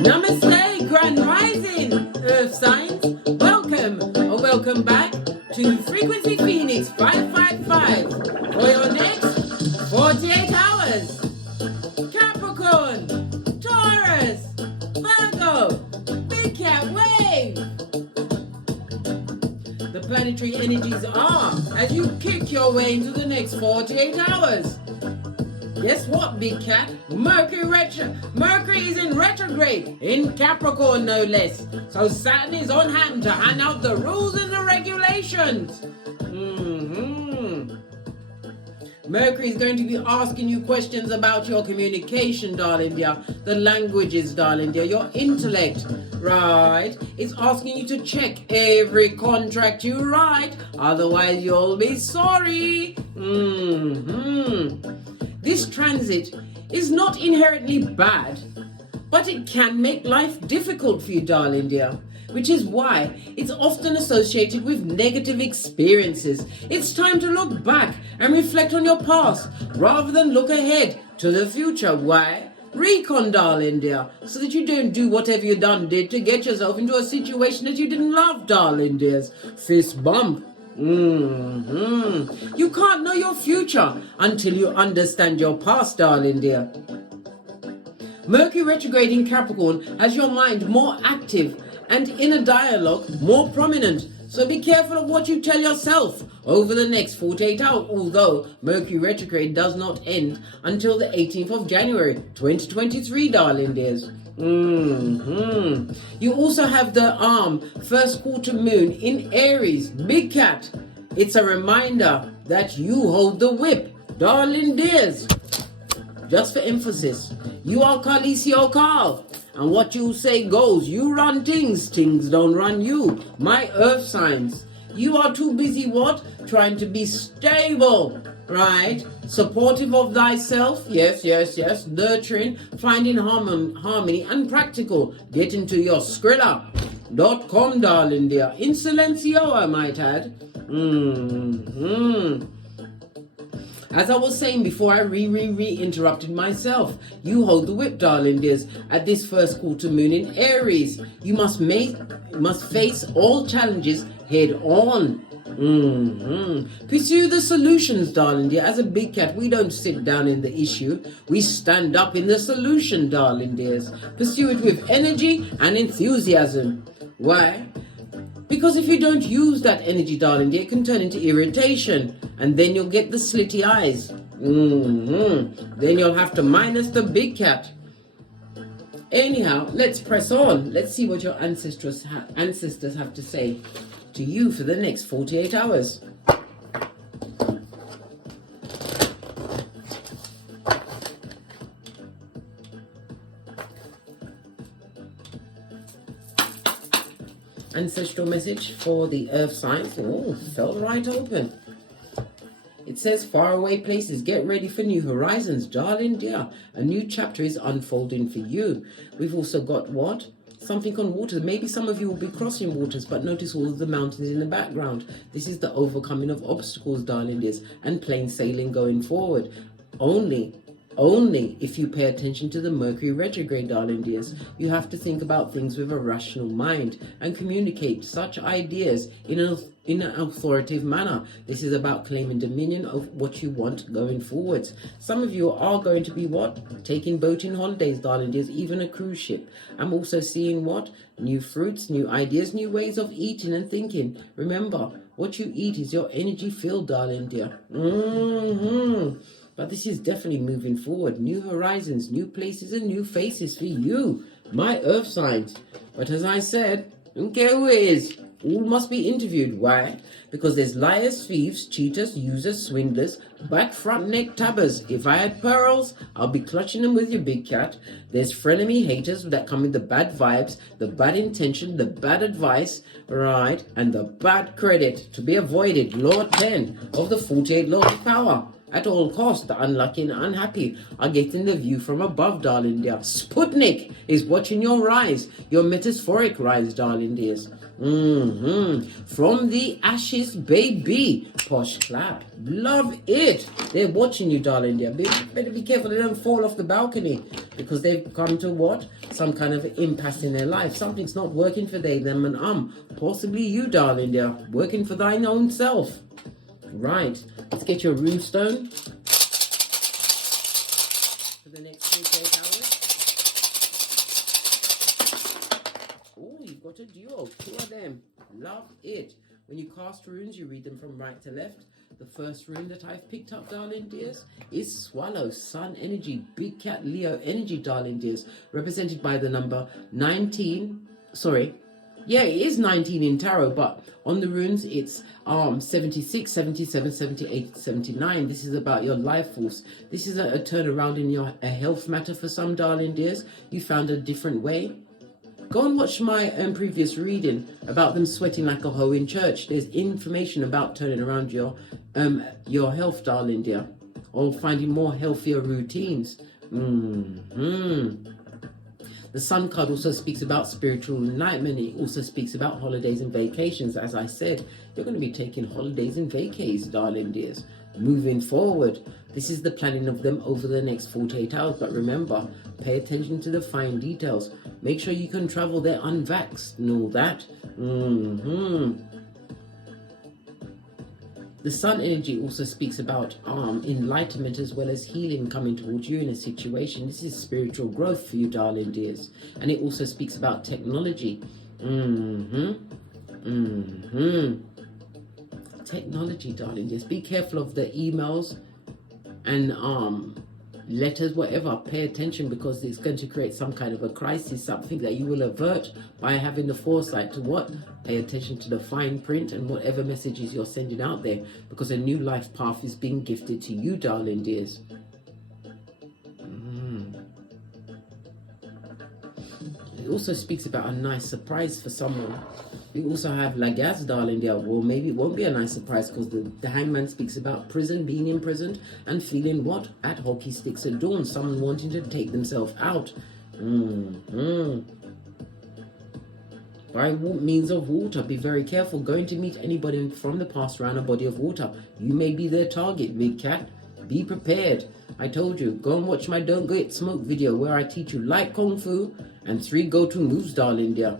Namaste, Grand Rising, Earth Signs. Welcome or welcome back to Frequency Phoenix 555 for your next 48 hours. Capricorn, Taurus, Virgo, Big Cat Wave. The planetary energies are as you kick your way into the next 48 hours. Guess what, Big Cat? Mercury is in retrograde, in Capricorn no less. So Saturn is on hand to hand out the rules and the regulations. Mercury is going to be asking you questions about your communication, darling dear, the languages, darling dear, your intellect, right? It's asking you to check every contract you write, otherwise you'll be sorry. This transit is not inherently bad, but it can make life difficult for you, darling dear, which is why it's often associated with negative experiences. It's time to look back and reflect on your past rather than look ahead to the future. Why? Recon, darling dear, so that you don't do whatever you did to get yourself into a situation that you didn't love, darling dears. Fist bump. You can't know your future until you understand your past, darling dear. Mercury retrograde in Capricorn has your mind more active and inner dialogue more prominent. So be careful of what you tell yourself over the next 48 hours, although Mercury retrograde does not end until the 18th of January 2023, darling dears. You also have the first quarter moon in Aries, Big Cat. It's a reminder that you hold the whip, darling dears. Just for emphasis, you are Khaleesi Carl, and what you say goes. You run things don't run you. My earth signs, you are too busy trying to be stable, right? Supportive of thyself, yes, nurturing, finding harmony and practical. Get into your Skrilla.com, darling dear. In silencio, I might add. As I was saying before I interrupted myself, you hold the whip, darling dears, at this first quarter moon in Aries. You must face all challenges head on. Pursue the solutions, darling dear. As a Big Cat, we don't sit down in the issue. We stand up in the solution, darling dears. Pursue it with energy and enthusiasm. Why? Because if you don't use that energy, darling dear, it can turn into irritation. And then you'll get the slitty eyes. Then you'll have to minus the Big Cat. Anyhow, let's press on. Let's see what your ancestors have to say to you for the next 48 hours. Ancestral message for the earth signs. Oh, fell right open. It says, faraway places, get ready for new horizons, darling dear. A new chapter is unfolding for you. We've also got what? Something on water. Maybe some of you will be crossing waters, but notice all of the mountains in the background. This is the overcoming of obstacles, darling dears, and plain sailing going forward. Only if you pay attention to the Mercury retrograde, darling dears. You have to think about things with a rational mind and communicate such ideas in an authoritative manner. This is about claiming dominion of what you want going forwards. Some of you are going to be taking boating holidays, darling dears, even a cruise ship. I'm also seeing new fruits, new ideas, new ways of eating and thinking. Remember, what you eat is your energy field, darling dear. But this is definitely moving forward. New horizons, new places, and new faces for you, my earth signs. But as I said, don't care who it is. All must be interviewed. Why? Because there's liars, thieves, cheaters, users, swindlers, back, front, neck, tabbers. If I had pearls, I'll be clutching them with your Big Cat. There's frenemy haters that come with the bad vibes, the bad intention, the bad advice, right? And the bad credit to be avoided. Lord 10 of the 48 Laws of Power. At all costs, the unlucky and unhappy are getting the view from above, darling dear. Sputnik is watching your rise, your metaphoric rise, darling dears. From the ashes, baby. Posh clap. Love it. They're watching you, darling dear. Better be careful they don't fall off the balcony, because they've come to what? Some kind of impasse in their life. Something's not working for they, them, and possibly you, darling dear. Working for thine own self. Right. Let's get your runestone for the next 48 hours. Oh, you've got a duo. 2 of them. Love it. When you cast runes, you read them from right to left. The first rune that I've picked up, darling dears, is Swallow, Sun Energy, Big Cat Leo Energy, darling dears, represented by the number 19. Sorry. Yeah, it is 19 in tarot, but on the runes, it's 76, 77, 78, 79. This is about your life force. This is a turnaround in your health matter for some, darling dears. You found a different way. Go and watch my previous reading about them sweating like a hoe in church. There's information about turning around your health, darling dear, or finding more healthier routines. The Sun card also speaks about spiritual enlightenment. It also speaks about holidays and vacations. As I said, you're going to be taking holidays and vacays, darling dears. Moving forward, this is the planning of them over the next 48 hours. But remember, pay attention to the fine details. Make sure you can travel there unvaxxed and all that. The Sun energy also speaks about enlightenment as well as healing coming towards you in a situation. This is spiritual growth for you, darling dears. And it also speaks about technology. Technology, darling dears. Be careful of the emails and letters, whatever. Pay attention, because it's going to create some kind of a crisis, something that you will avert by having the foresight to what? Pay attention to the fine print and whatever messages you're sending out there, because a new life path is being gifted to you, darling dears. It also speaks about a nice surprise for someone. We also have EYEZ, darling dear. Well, maybe it won't be a nice surprise, because the Hangman speaks about prison, being imprisoned, and feeling what? At hockey sticks at dawn. Someone wanting to take themselves out. By means of water. Be very careful going to meet anybody from the past around a body of water. You may be their target, big cat. Be prepared. I told you, go and watch my Don't Get Smoked video, where I teach you light kung fu and 3 go-to moves, darling dear.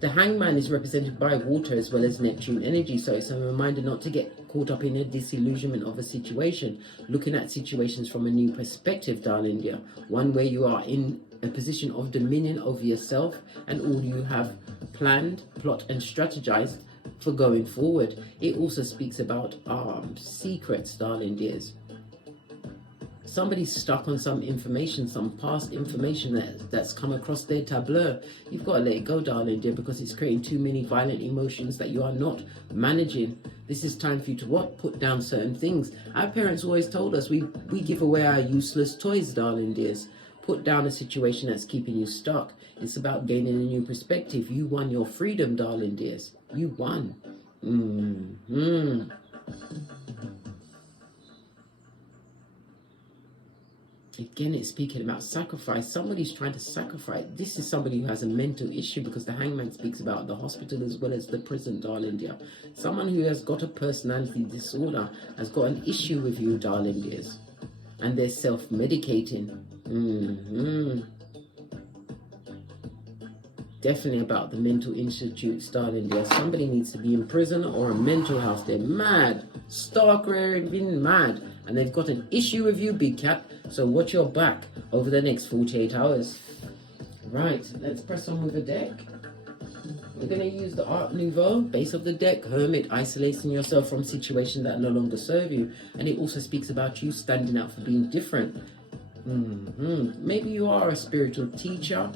The Hangman is represented by water as well as Neptune energy, so it's a reminder not to get caught up in a disillusionment of a situation. Looking at situations from a new perspective, darling dear. One where you are in a position of dominion over yourself and all you have planned, plot and strategized for going forward. It also speaks about secrets, darling dears. Somebody's stuck on some information, some past information that's come across their tableau. You've got to let it go, darling dear, because it's creating too many violent emotions that you are not managing. This is time for you to what? Put down certain things. Our parents always told us we give away our useless toys, darling dears. Put down a situation that's keeping you stuck. It's about gaining a new perspective. You won your freedom, darling dears. You won. Again, it's speaking about sacrifice. Somebody's trying to sacrifice. This is somebody who has a mental issue, because the Hangman speaks about the hospital as well as the prison, darling dear. Someone who has got a personality disorder has got an issue with you, darling dears. And they're self-medicating. Definitely about the mental institutes, darling dear. Somebody needs to be in prison or a mental house. They're mad. Stark raving mad. And they've got an issue with you, big cat. So watch your back over the next 48 hours. Right, let's press on with the deck. We're going to use the Art Nouveau, base of the deck, Hermit, isolating yourself from situations that no longer serve you. And it also speaks about you standing out for being different. Maybe you are a spiritual teacher,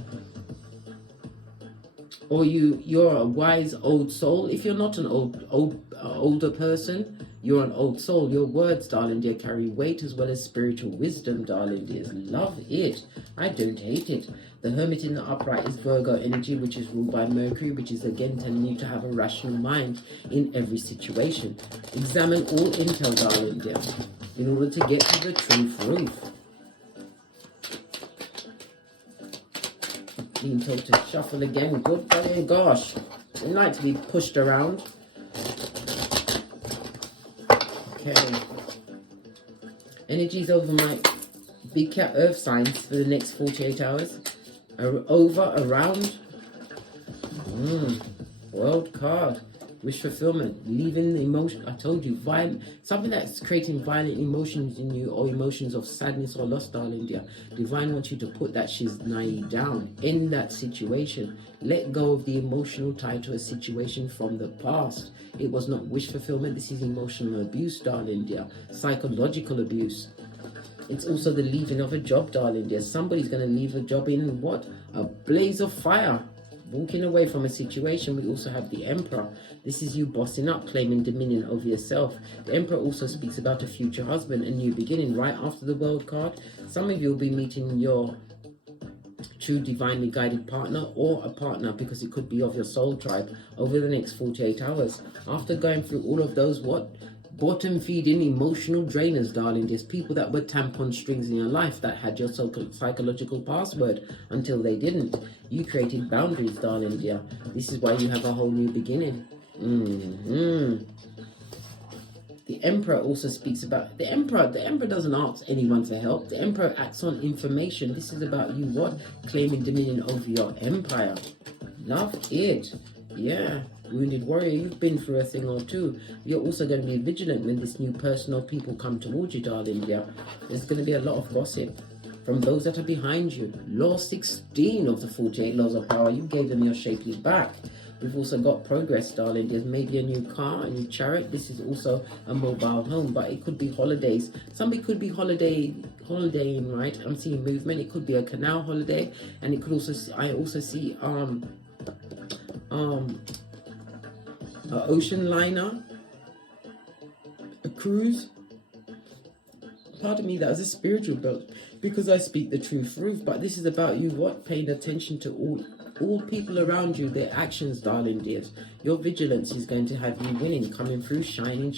or you're a wise old soul. If you're not an older person, you're an old soul. Your words, darling dear, carry weight as well as spiritual wisdom, darling dears. Love it. I don't hate it. The Hermit in the upright is Virgo energy, which is ruled by Mercury, which is again telling you to have a rational mind in every situation. Examine all intel, darling dear, in order to get to the truth. Being told to shuffle again. Good golly gosh. They like to be pushed around. Okay. Energies over my big cat earth signs for the next 48 hours. Over, around. World card. Wish fulfillment. Leaving the emotion. I told you, violent. Something that's creating violent emotions in you, or emotions of sadness or loss, darling dear. Divine wants you to put that shiznai down in that situation. Let go of the emotional tie to a situation from the past. It was not wish fulfillment. This is emotional abuse, darling dear. Psychological abuse. It's also the leaving of a job, darling dear. Somebody's going to leave a job in what? A blaze of fire. Walking away from a situation. We also have the Emperor. This is you bossing up, claiming dominion over yourself. The Emperor also speaks about a future husband, a new beginning. Right after the World card, some of you will be meeting your true divinely guided partner, or a partner, because it could be of your soul tribe, over the next 48 hours. After going through all of those bottom feeding emotional drainers, darling. There's people that were tampon strings in your life that had your psychological password until they didn't. You created boundaries, darling dear. This is why you have a whole new beginning. The Emperor also speaks about the Emperor. The Emperor doesn't ask anyone for help. The Emperor acts on information. This is about you claiming dominion over your empire. Love it. Yeah. Wounded warrior, you've been through a thing or two. You're also going to be vigilant when this new person or people come towards you, darling dear. There's going to be a lot of gossip from those that are behind you. Law 16 of the 48 laws of power. You gave them your shapely back. We've also got progress, darling. There's maybe a new car, a new chariot. This is also a mobile home, but it could be holidays. Somebody could be holidaying, right? I'm seeing movement. It could be a canal holiday, and it could also, I also see an ocean liner, a cruise. Pardon me, that was a spiritual build, because I speak the truth, but this is about you paying attention to all people around you, their actions, darling dears. Your vigilance is going to have you winning, coming through, shining.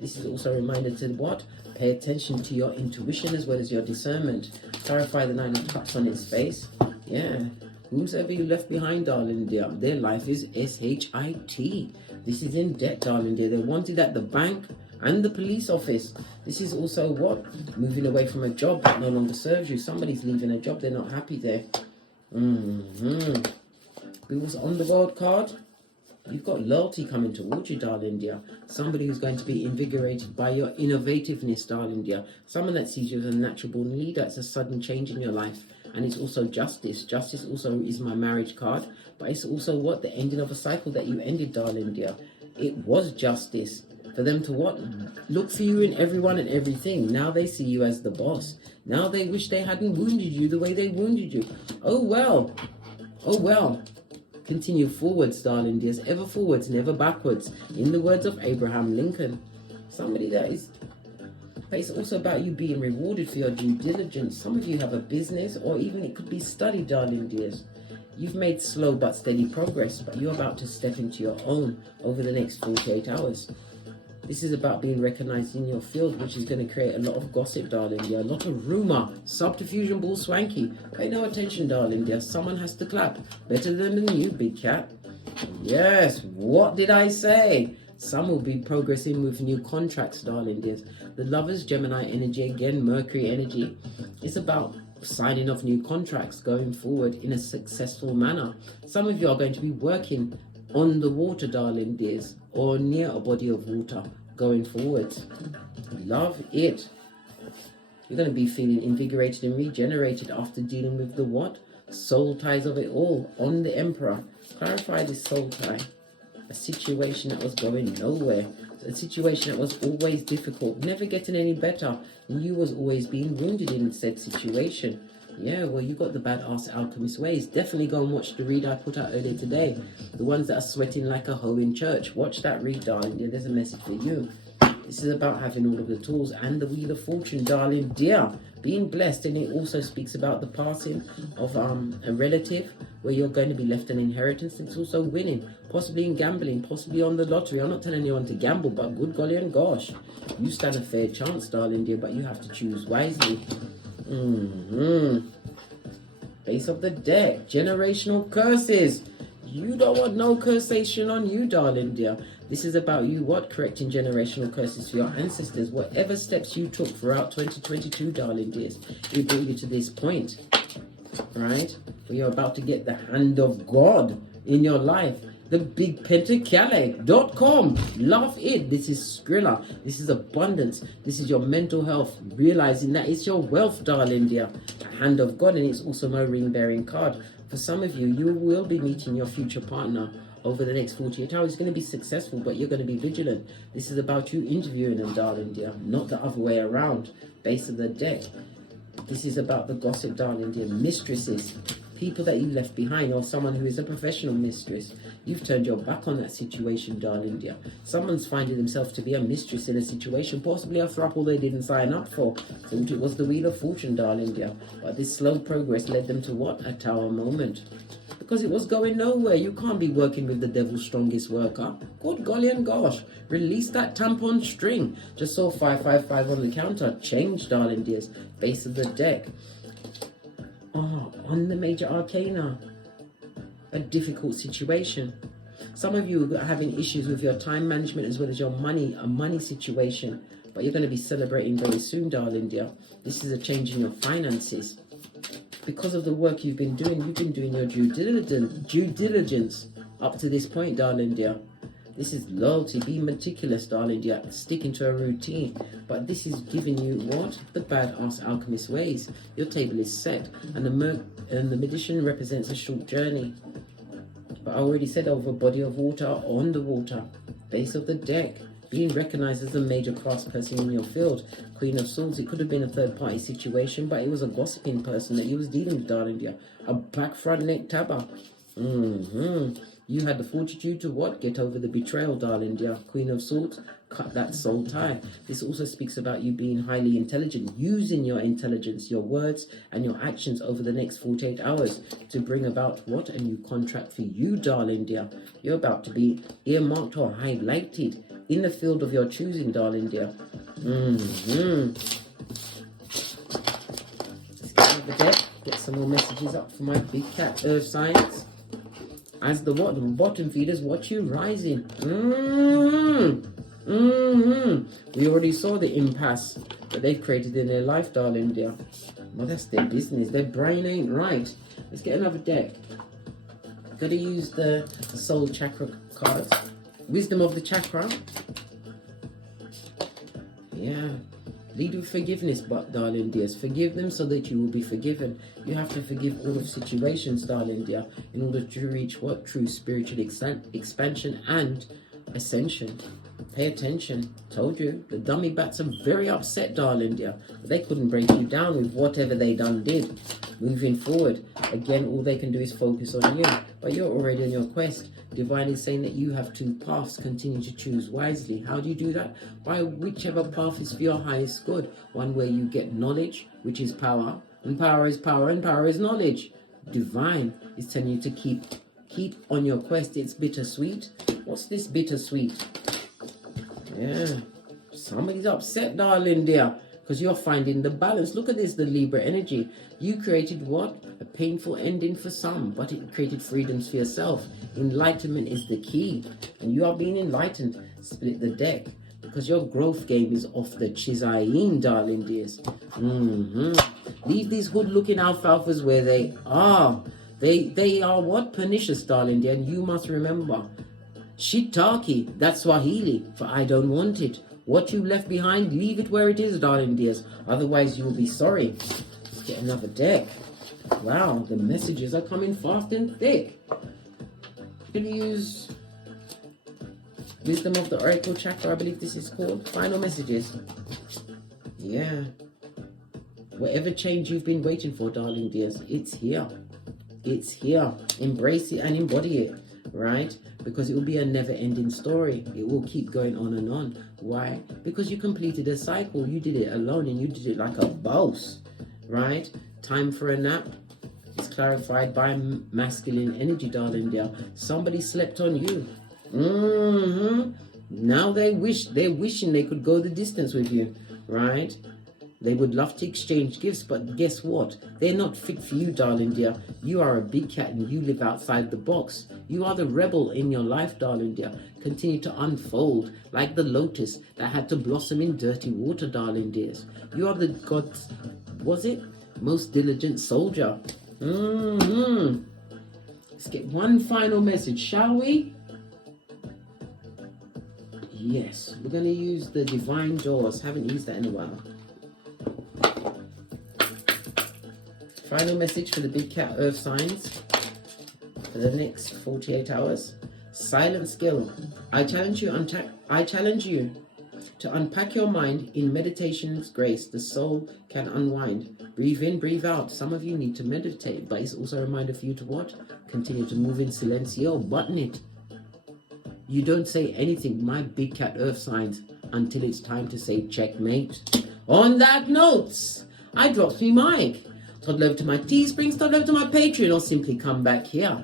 This is also a reminder to pay attention to your intuition as well as your discernment. Clarify the 9 of Cups on its face. Yeah. Whosoever you left behind, darling dear, their life is SHIT. This is in debt, darling dear. They're wanted at the bank and the police office. This is also moving away from a job that no longer serves you. Somebody's leaving a job, they're not happy there. We was on the World card. You've got loyalty coming towards you, darling dear. Somebody who's going to be invigorated by your innovativeness, darling dear. Someone that sees you as a natural born leader. It's a sudden change in your life. And it's also justice. Justice also is my marriage card. But it's also the ending of a cycle that you ended, darling dear. It was justice. For them to look for you in everyone and everything. Now they see you as the boss. Now they wish they hadn't wounded you the way they wounded you. Oh well. Continue forwards, darling dears. Ever forwards, never backwards. In the words of Abraham Lincoln. Somebody that is... But it's also about you being rewarded for your due diligence. Some of you have a business, or even it could be study, darling dears. You've made slow but steady progress, but you're about to step into your own over the next 48 hours. This is about being recognized in your field, which is going to create a lot of gossip, darling dear. A lot of rumor, subterfuge and bull swanky. Pay no attention, darling dear. Someone has to clap. Better than you, big cat. Yes, what did I say? Some will be progressing with new contracts, darling dears. The Lovers, Gemini energy, again, Mercury energy. It's about signing off new contracts, going forward in a successful manner. Some of you are going to be working on the water, darling dears, or near a body of water going forward. Love it. You're going to be feeling invigorated and regenerated after dealing with the soul ties of it all on the Emperor. Clarify this soul tie. A situation that was going nowhere. A situation that was always difficult, never getting any better. And you was always being wounded in said situation. Yeah, well, you got the badass alchemist ways. Definitely go and watch the read I put out earlier today. The ones that are sweating like a hoe in church. Watch that read, darling dear. There's a message for you. This is about having all of the tools and the wheel of fortune, darling dear. Being blessed, and it also speaks about the passing of a relative where you're going to be left an inheritance. It's also winning, possibly in gambling, possibly on the lottery. I'm not telling anyone to gamble, but good golly and gosh, you stand a fair chance, darling dear, but you have to choose wisely. Base of the deck, generational curses. You don't want no cursation on you, darling dear. This is about you, what? Correcting generational curses for your ancestors. Whatever steps you took throughout 2022, darling dears, it brought you to this point, right? Where you're about to get the hand of God in your life. The big pentacale.com. Love it. This is Skrilla. This is abundance. This is your mental health. Realizing that it's your wealth, darling dear. The hand of God, and it's also my ring-bearing card. For some of you, you will be meeting your future partner over the next 48 hours. It's going to be successful, but you're going to be vigilant. This is about you interviewing them, darling dear, not the other way around. Base of the deck. This is about the gossip, darling dear. Mistresses, people that you left behind, or someone who is a professional mistress. You've turned your back on that situation, darling dear. Someone's finding themselves to be a mistress in a situation, possibly a throuple they didn't sign up for. So it was the Wheel of Fortune, darling dear. But this slow progress led them to what? A Tower moment. Because it was going nowhere. You can't be working with the devil's strongest worker. Good golly and gosh. Release that tampon string. Just saw 555 on the counter. Change, darling dears. Base of the deck. Oh, on the major arcana. A difficult situation. Some of you are having issues with your time management as well as your money, a money situation. But you're going to be celebrating very soon, darling dear. This is a change in your finances. Because of the work you've been doing your due diligence up to this point, darling dear. This is loyalty. Be meticulous, darling dear. Sticking to a routine. But this is giving you what? The badass alchemist ways. Your table is set. And the magician represents a short journey. But I already said over a body of water, on the water. Base of the deck. Being recognized as a major craftsperson in your field. Queen of Swords. It could have been a third-party situation, but it was a gossiping person that you was dealing with, darling dear. A back front neck tabber. You had the fortitude to what? Get over the betrayal, darling dear. Queen of Swords. Cut that soul tie. This also speaks about you being highly intelligent, using your intelligence, your words, and your actions over the next 48 hours to bring about what? A new contract for you, darling dear. You're about to be earmarked or highlighted in the field of your choosing, darling dear. Let's get out the deck. Get some more messages up for my big cat, Earth Signs. As the what? The bottom feeders, watch you rising. We already saw the impasse that they've created in their life, darling dear. Well, that's their business. Their brain ain't right. Let's get another deck. Gotta use the soul chakra cards. Wisdom of the chakra. Yeah. Lead with forgiveness, but darling dears. Forgive them so that you will be forgiven. You have to forgive all of situations, darling dear, in order to reach what? True spiritual expansion and ascension. Pay attention. Told you. The dummy bats are very upset, darling dear. But they couldn't break you down with whatever they done did. Moving forward. Again, all they can do is focus on you. But you're already on your quest. Divine is saying that you have two paths. Continue to choose wisely. How do you do that? By whichever path is for your highest good. One where you get knowledge, which is power. And power is power, and power is knowledge. Divine is telling you to keep on your quest. It's bittersweet. What's this bittersweet? Yeah. Somebody's upset, darling dear. Because you're finding the balance. Look at this, the Libra energy. You created what? A painful ending for some, but it created freedoms for yourself. Enlightenment is the key. And you are being enlightened. Split the deck. Because your growth game is off the Chizayin, darling dears. Leave these hood-looking alfalfas where they are. They are what? Pernicious, darling dear. And you must remember. Shiitake, that's Swahili, for I don't want it. What you left behind, leave it where it is, darling dears. Otherwise, you will be sorry. Let's get another deck. Wow, the messages are coming fast and thick. I'm going to use Wisdom of the Oracle Chakra, I believe this is called. Final messages. Yeah. Whatever change you've been waiting for, darling dears, it's here. It's here. Embrace it and embody it, right? Because it will be a never-ending story. It will keep going on and on. Why? Because you completed a cycle. You did it alone and you did it like a boss, right? Time for a nap. It's clarified by masculine energy, darling dear. Somebody slept on you. Now they're wishing they could go the distance with you, right? They would love to exchange gifts, but guess what? They're not fit for you, darling dear. You are a big cat and you live outside the box. You are the rebel in your life, darling dear. Continue to unfold like the lotus that had to blossom in dirty water, darling dears. You are the God's, was it? Most diligent soldier. Let's get one final message, shall we? Yes, we're going to use the divine doors. Haven't used that in a while. Final message for the big cat earth signs for the next 48 hours. Silent skill. I challenge you to unpack your mind in meditation's grace. The soul can unwind. Breathe in, breathe out. Some of you need to meditate, but it's also a reminder for you to what? Continue to move in silencio. Button it. You don't say anything, my big cat earth signs, until it's time to say checkmate. On that note, I dropped me mic. Toddle over to my Teespring, toddle over to my Patreon, or simply come back here.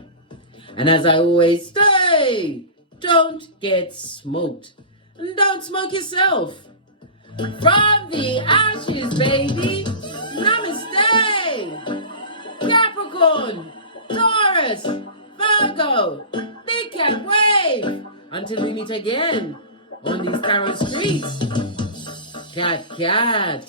And as I always say, don't get smoked. And don't smoke yourself. From the ashes, baby. Namaste. Capricorn, Taurus, Virgo, big cat wave. Until we meet again on these tarot streets. Cat, cat.